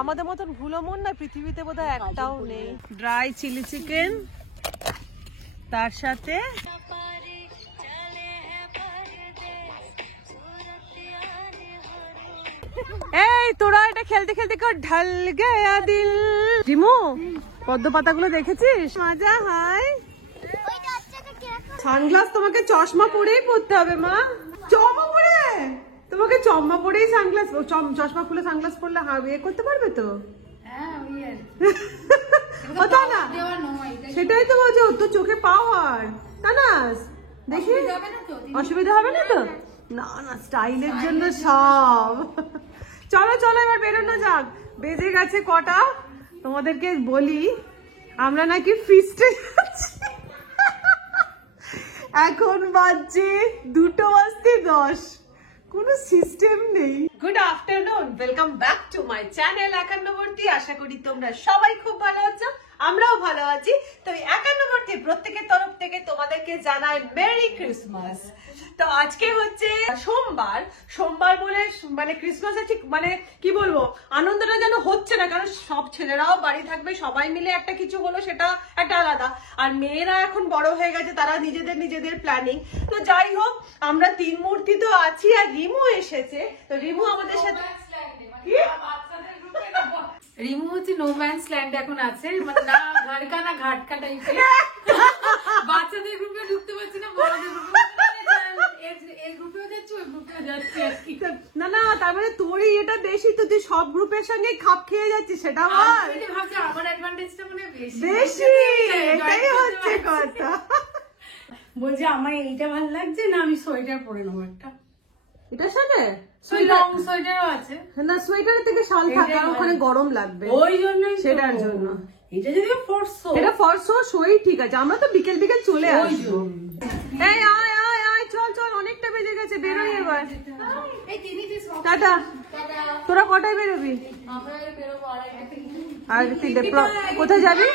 আমাদের মতন ভুলো মন না পৃথিবীতে বোধহয় একটাও নেই। ড্রাই চিলি চিকেন, তার সাথে এই তোরা এটা খেলতে খেলতে কর ঢাল গয়া দিল। রিমু পদ্ম পাতাগুলো দেখেছিস? মজা হয়। সানগ্লাস তোমাকে চশমা পরেই পড়তে হবে মা। চশমা পরে তোমাকে চশমা পরেই সানগ্লাস, চশমা খুলে সানগ্লাস পরলে এ করতে পারবে তো? না সেটাই তো বলছো, তোর চোখে পাওয়ার তানাস দেখি অসুবিধা হবে না তো? না না স্টাইলের জন্য সব। চলো চলো এবার বেরোনো যাক, বেজে গেছে কটা তোমাদেরকে বলি, আমরা নাকি ফিস্টে যাচ্ছি। এখন বাজছে 2:10, কোনো সিস্টেম নেই। Good afternoon, welcome back to my channel একান্নবর্তী। আশা করি তোমরা সবাই খুব ভালো আছো, আমরাও ভালো আছি। তো একান্নবর্তী প্রত্যেকের তরফ থেকে তোমাদেরকে জানাই মেরি ক্রিসমাস। তো আজকে হচ্ছে সোমবার, সোমবার বলে মানে ক্রিসমাসে ঠিক মানে কি বলবো আনন্দটা যেন হচ্ছে না, কারণ সব ছেলেরাও বাড়ি থাকবে, সবাই মিলে একটা কিছু হলো সেটা একটা আলাদা, আর মেয়েরা এখন বড় হয়ে গেছে, তারা নিজেদের প্ল্যানিং। তো যাই হোক আমরা তিন মূর্তি তো আছি, আর রিমু এসেছে। তো রিমু আমাদের সাথে রিমু হচ্ছে নো ম্যানস ল্যান্ড এখন আছে, মানে না ঘাড়কা না ঘাটকা টাইপের। বাচ্চাদের গ্রুপে ঢুকতে পারছি না, বড়দের গ্রুপে এই গ্রুপেও যাচ্ছি ওই গ্রুপেও যাচ্ছি আর কি। না না তার মানে তোরই এটা বেশি, তো তুই সব গ্রুপের সঙ্গে খাপ খেয়ে যাচ্ছিস, সেটা বল। আমি ভাবছি আমার অ্যাডভান্টেজটা মনে বেশি, এটাই হচ্ছে কথা। বলছি আমার এইটা ভালো লাগছে না, আমি সোয়েটার পরে নেবো একটা এটার সাথে। লং সোয়েটারও আছে না, সোয়েটারের থেকে শাল থাকে, ওখানে গরম লাগবে, ওই জন্যই সেটার জন্য। এটা যদি ফোর্সো, এটা ফরসো সই ঠিক আছে, আমরা তো বিকেল বিকেল চলে আসবো। এই আয় আয় আয় চল চল, অনেকটা বেজে গেছে, বেরোই এবার। টাটা। তোরা কটায় বেরোবি? আর তিনটে। কোথায় যাবি?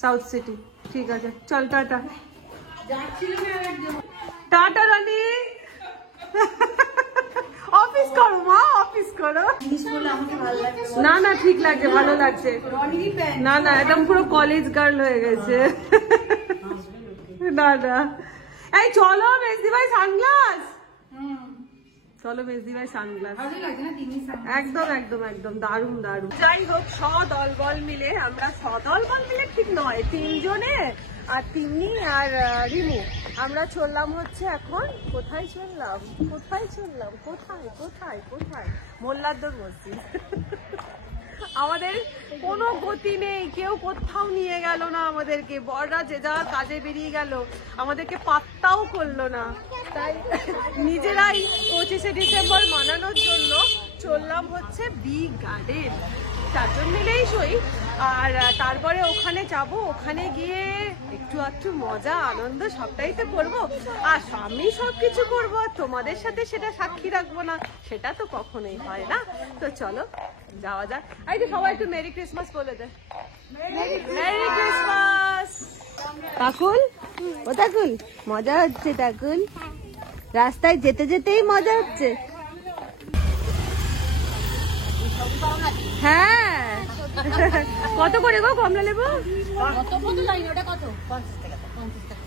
South city. ঠিক আছে চল টাটা। টাটা রানী। অফিস করো মা, অফিস করো। না না ঠিক লাগছে, ভালো লাগছে। না না একদম পুরো কলেজ গার্ল হয়ে গেছে। না না এই চলো মেজদি ভাই সানগ্লাস, চলো মেজদি ভাই সানগ্লাস। একদম একদম একদম দারুণ দারুণ। যাই হোক সদলবল মিলে, আমরা সদলবল মিলে ঠিক নয়, তিনজনে আর তিন্নি আর রিমু আমরা চললাম হচ্ছে এখন কোথায় চললাম কোথায় কোথায় কোথায় মোল্লারদর মসজিদ। আমাদের কোনো গতি নেই, কেউ কোথাও নিয়ে গেল না আমাদেরকে, বড়রা যে যার কাজে বেরিয়ে গেল, আমাদেরকে পাত্তাও করলো না। তাই নিজেরাই 25শে ডিসেম্বর মানানোর জন্য চললাম হচ্ছে বি গার্ডেন, চারজন মিলেই সই। আর তারপরে ওখানে যাব, ওখানে গিয়ে একটু আধটু মজা আনন্দ সবটাই তো করবো, আর আমি সবকিছু করবো আর তোমাদের সাথে সেটা সাক্ষী রাখবো না, সেটা তো কখনোই হয় না। তো চলো যাওয়া যাক। এই যে সবাই একটু মেরি ক্রিসমাস বলে দে। Merry Christmas. তাকুল ও তাকুল, মজা হচ্ছে তাকুল, রাস্তায় যেতে যেতেই মজা হচ্ছে। হ্যাঁ কত করে গো কমলা লেবু?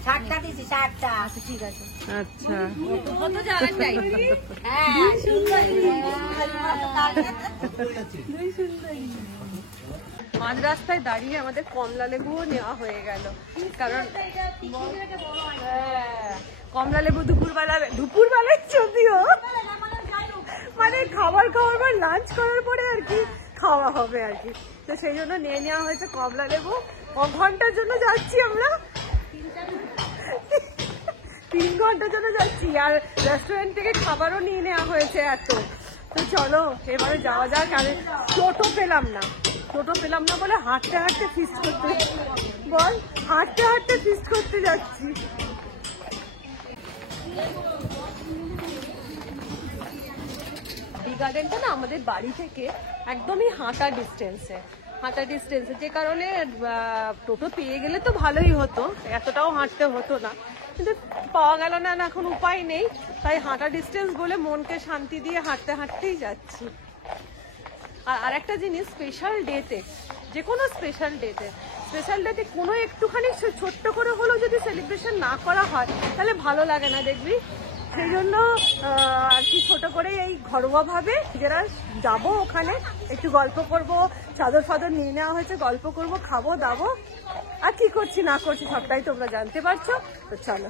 ষাটটা দিছি, 60টা। ঠিক আছে আচ্ছা মাঝ রাস্তায় দাঁড়িয়ে আমাদের কমলা লেবুও নেওয়া হয়ে গেল, কারণ কমলা লেবু দুপুরবেলায় যদিও মানে খাবার খাওয়ার পর লাঞ্চ করার পরে আর কি খাওয়া হবে আর কি, তো সেই জন্য নিয়ে নেওয়া হয়েছে কমলা লেবু। ঘন্টার জন্য যাচ্ছি আমরা, 3 ঘন্টার জন্য যাচ্ছি, আর রেস্টুরেন্ট থেকে খাবারও নিয়ে নেওয়া হয়েছে এত। তো চলো এবারে যাওয়া যাক। আর টোটো পেলাম না বলে হাঁটতে হাঁটতে ফিস্ট করতে, বল হাঁটতে হাঁটতে ফিস্ট করতে যাচ্ছি। গার্ডেনটা না আমাদের বাড়ি থেকে একদমই হাঁটা ডিস্টেন্সে, যে কারণে টোটো পেয়ে গেলে তো ভালোই হতো, এতটাও হাঁটতে হতো না, কিন্তু পাওয়া গেল না, এখন উপায় নেই, তাই হাঁটা ডিস্টেন্স বলে মনকে শান্তি দিয়ে হাঁটতে হাঁটতেই যাচ্ছি। আর আরেকটা জিনিস, স্পেশাল ডেতে, যে কোনো স্পেশাল ডেতে কোনো একটুখানি ছোট্ট করে হলেও যদি সেলিব্রেশন না করা হয় তাহলে ভালো লাগে না, দেখবি। সেই জন্য আর কি ছোট করে এই ঘরোয়াভাবে যারা যাবো ওখানে একটু গল্প করব, চাদর ফাদর নিয়ে নেওয়া হয়েছে, গল্প করব, খাবো দাবো, আর কি করছি না করছি সবটাই তোমরা জানতে পারছো। তো চলো।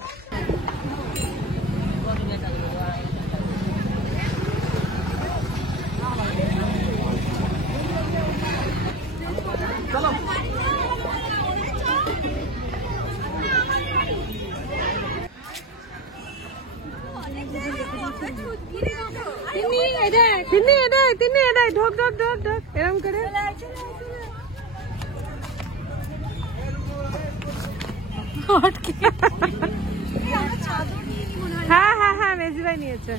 তিনি এটাই ঢোক ঢোক ঢোক ঢোক এরম করে। হ্যাঁ হ্যাঁ হ্যাঁ, মেজি ভাই নিয়েছে।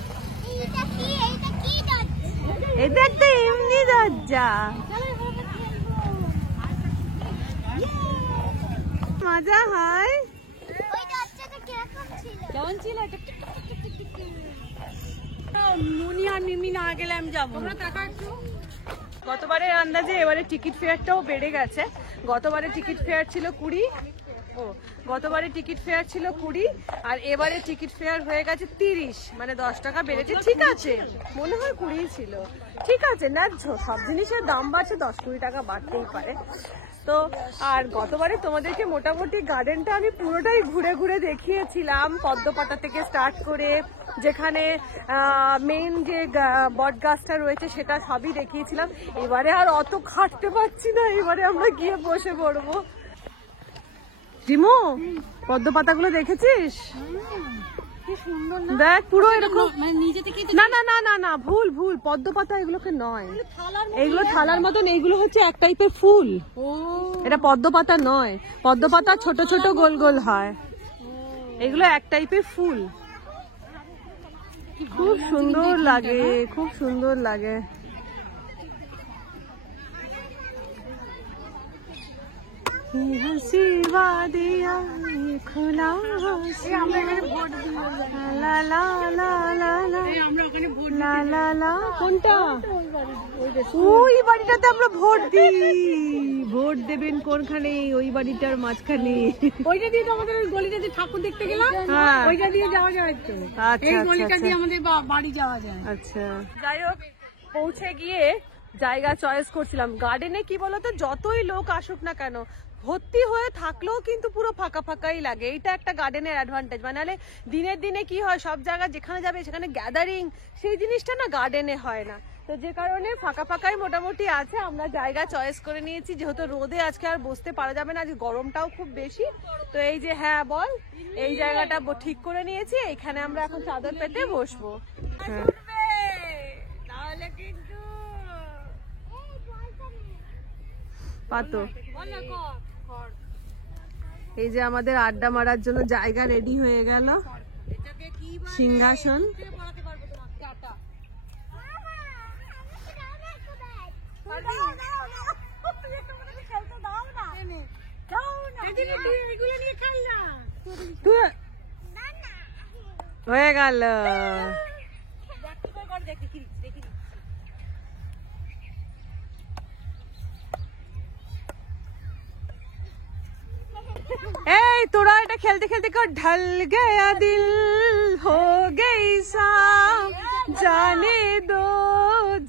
এটা একটা এমনি দরজা, মজা হয়। কেমন ছিল? মুনি আর মিমি না গেলে আমি যাবো না। গতবারের আন্দাজে এবারে টিকিট ফেয়ারটাও বেড়ে গেছে। গতবারে টিকিট ফেয়ার ছিল 20, আর এবারে টিকিট ফেয়ার হয়ে গেছে 30, মানে 10 টাকা বেড়েছে। ঠিক আছে, মনে হয় 20 ছিল, ঠিক আছে, ন্যায্য। সব জিনিসের দাম বাড়ছে, 10-20 টাকা বাড়তেই পারে। তো আর গতবারে তোমাদেরকে মোটামুটি গার্ডেনটা আমি পুরোটাই ঘুরে ঘুরে দেখিয়েছিলাম, পদ্মপাতা থেকে স্টার্ট করে যেখানে মেইন যে বট গাছটা রয়েছে সেটা সবই দেখিয়েছিলাম। এবারে আর অত খাটতে পারছি না, এবারে আমরা গিয়ে বসে পড়বো। রিমো, পদ্মপাতাগুলো দেখেছিস? দেখ পুরো এরকম, না না না না না, ভুল ভুল, পদ্মপাতা এগুলোকে নয়, এগুলো থালার মতন, এইগুলো হচ্ছে এক টাইপের ফুল। এটা পদ্মপাতা নয়, পদ্মপাতা ছোট ছোট গোল গোল হয়, এগুলো এক টাইপের ফুল। খুব সুন্দর লাগে, খুব সুন্দর লাগে। কোনটা? ওই বাড়িটাতে আমরা ভোট দিই। ভোট দেবেন কোনখানে? ওই বাড়িটার মাঝখানে। ওইটা দিয়ে তো আমাদের ওই গলিটা দিয়ে ঠাকুর দেখতে গেলাম, ওইটা দিয়ে যাওয়া যায় তো। এই গলিটা দিয়ে আমাদের বাড়ি যাওয়া যায়। আচ্ছা, যাই হোক, পৌঁছে গিয়ে জায়গা চয়েস করছিলাম। গার্ডেনে কি বলতো, যতই লোক আসুক না কেন, ভর্তি হয়ে থাকলেও কিন্তু পুরো ফাঁকা ফাঁকাই লাগে। এইটা একটা গার্ডেনের অ্যাডভান্টেজ। মানে দিনের দিনে কি হয়, সব জায়গা যেখানে যাবে সেখানে গ্যাদারিং, সেই জিনিসটা না গার্ডেনে হয় না। তো যে কারণে ফাঁকা ফাঁকাই মোটামুটি আছে। আমরা জায়গা চয়েস করে নিয়েছি, যেহেতু রোদে আজকে আর বসতে পারা যাবে না, আজ গরমটাও খুব বেশি। তো এই যে, হ্যাঁ বল, এই জায়গাটা ঠিক করে নিয়েছি, এখানে আমরা এখন চাদর পেতে বসবো। তাহলে কিন্তু পাতো, এই যে আমাদের আড্ডা মারার জন্য জায়গা রেডি হয়ে গেল, সিংহাসন। হয়ে গেল। এই তোরা এটা খেলতে খেলতে কর, ঢল গয়া দিল হো গই শাম জানে দো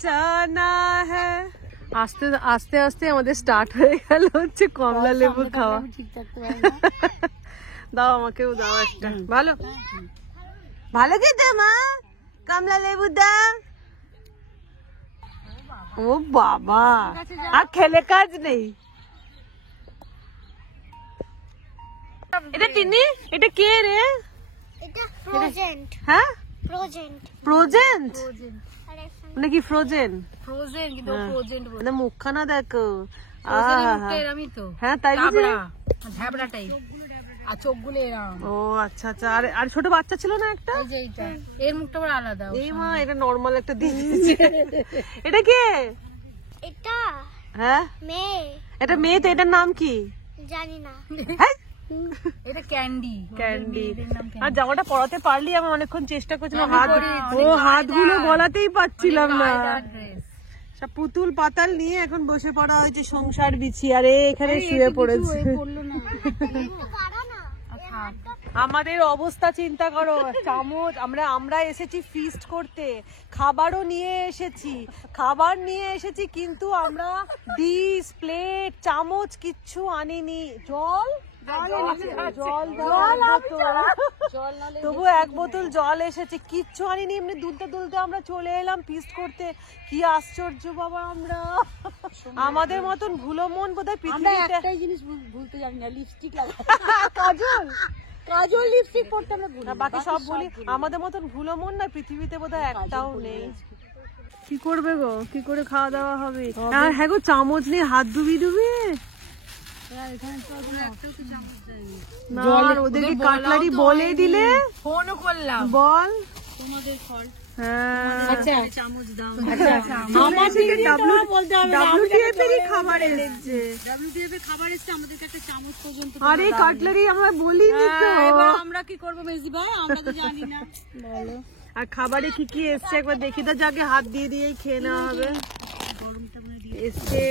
জানা হ্যায়। আস্তে আস্তে আস্তে আমাদের স্টার্ট হয়ে গেল হচ্ছে কমলা লেবু খাওয়া। দাও, আমাকেও দাও একটা। ভালো ভালো খেতে মা, কমলা লেবু দাও। ও বাবা, আর খেলে কাজ নেই। এটা চিনি, এটা কে রে? এটা ফ্রোজেন্ট। হ্যাঁ, ফ্রোজেন্ট। ফ্রোজেন্ট মানে কি? ফ্রোজেন, ফ্রোজেন কিন্তু ফ্রোজেন বলে। মানে মুখখানা দেখো। এরমই তো। হ্যাঁ, তাই বুঝি। ঝাবড়া টাইপ, আর চোখগুলো এরকম। ও আচ্ছা আচ্ছা। আর ছোট বাচ্চা ছিল না একটা, এই যে এইটা, এর মুখটা বড় আলাদা। এই মা, এটা নরমাল একটা দিয়ে দিয়েছে। এটা কে? এটা হ্যাঁ মেয়ে। এটা মেয়ে তো, এটার নাম কি জানি না। হ্যাঁ, এটা ক্যান্ডি। ক্যান্ডি। আর জামাটা পরাতে পারলি, আমি অনেকক্ষণ চেষ্টা করছিলাম, হাতগুলো গলাতেই পাচ্ছিলাম না। সব পুতুল পাতাল নিয়ে এখন বসে পড়া হয়েছে সংসার বিছিয়ে, আরে এখানে শুয়ে পড়েছে। আমাদের অবস্থা চিন্তা করো, চামচ আমরা এসেছি ফিস্ট করতে, খাবারও নিয়ে এসেছি কিন্তু আমরা ডিশ প্লেট চামচ কিচ্ছু আনিনি। জল তবু এক বোতল জল এসেছে, কিচ্ছু আনিনি, এমনি দুলতে আমরা চলে এলাম ফিস্ট করতে। কি আশ্চর্য বাবা, আমরা আমাদের মতন ভুলো মন বোধহয় পৃথিবীতে। একটাই জিনিস ভুলতে জানি না, লিপস্টিক লাগা। কাজল লিপস্টিক পরতে আমরা ভুলি, বাকি সব বলি। আমাদের মতন ভুলো মন না পৃথিবীতে বোধহয় একটাও নেই। কি করবে গো, কি করে খাওয়া দাওয়া হবে? আর হ্যাঁ গো, চামচ নিয়ে হাত ডুবি না, ওদেরকে কাটলারি বলে দিলে ফোনও করলাম, বল তোমাদের ফল্ট। আচ্ছা চামচ দাও। WTF এরই খাবার এসেছে। WTF এর খাবার এসেছে, আমাদেরকে একটা চামচ পর্যন্ত। আরে কাটলারি আমরা বলিনি তো। এবার আমরা কি করবো মেজি ভাই, আমরা তো জানি না। বলো আর খাবারে কি কি এসছে একবার দেখি তো, যাকে হাত দিয়ে দিয়েই খেয়ে নেওয়া হবে। এসছে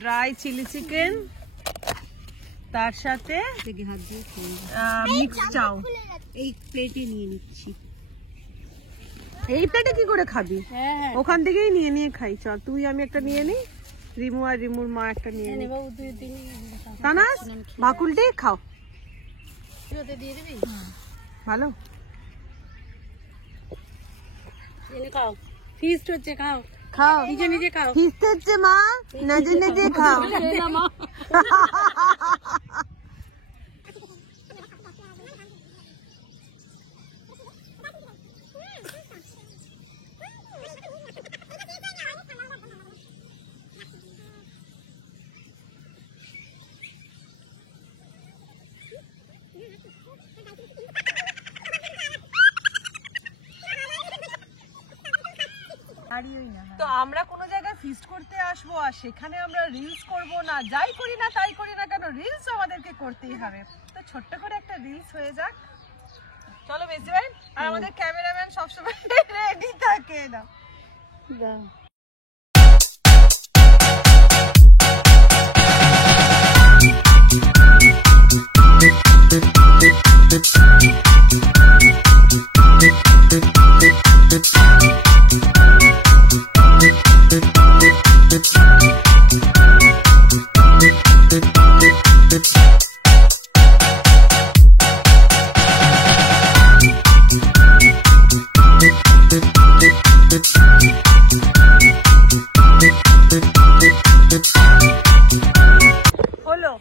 ড্রাই চিলি চিকেন, তার সাথে হাত দিয়ে মিক্স চাউ। এই প্লেটে নিয়ে নিচ্ছি। এই প্লেটে কি করে খাবি? হ্যাঁ ওখান থেকেই নিয়ে খাই। চল তুই আমি একটা নিয়ে নিই, রিমু আর রিমুর মা একটা নিয়ে নি। তানাস বাকুলটি খাও, দিয়ে দিবি। ভালো খাও, ফিস্ট হচ্ছে, খাও খাও, নিজে খাও। ফিস্ট হচ্ছে মা, নিজে খাও। তো আমরা কোনো জায়গায় ফিস্ট করতে আসবো আর সেখানে আমরা রিলস করব না, যাই করি না তাই করি না কেন, রিলস আমাদেরকে করতেই হবে। তো ছোট্ট করে একটা রিলস হয়ে যাক, চলো বেশি ভাই। আর আমাদের ক্যামেরাম্যান সবসময় রেডি থাকে না। হলো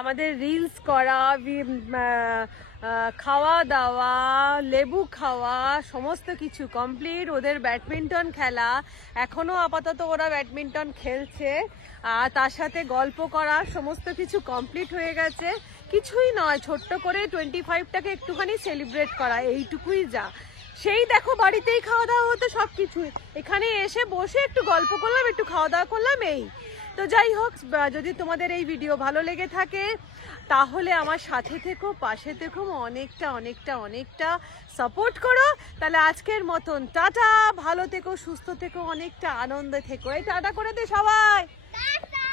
আমাদের রিলস করা, খাওয়া দাওয়া, লেবু খাওয়া, সমস্ত কিছু কমপ্লিট। ওদের ব্যাডমিন্টন খেলা, এখনো আপাতত ওরা ব্যাডমিন্টন খেলছে, আর তার সাথে গল্প করা, সমস্ত কিছু কমপ্লিট হয়ে গেছে। কিছুই নয়, ছোট্ট করে 25টাকে একটুখানি সেলিব্রেট করা, এইটুকুই যা। সেই দেখো বাড়িতেই খাওয়া দাওয়া হতো সবকিছুই, এখানে এসে বসে একটু গল্প করলাম, একটু খাওয়া দাওয়া করলাম, এই তো। যাই হোক, যদি তোমাদের এই ভিডিও ভালো লেগে থাকে তাহলে আমার সাথে থেকো, পাশে থেকো, অনেকটা সাপোর্ট করো। তাহলে আজকের মতন টাটা, ভালো থেকো, সুস্থ থেকো, অনেকটা আনন্দে থেকো। এই টাটা করে দে সবাই, টাটা।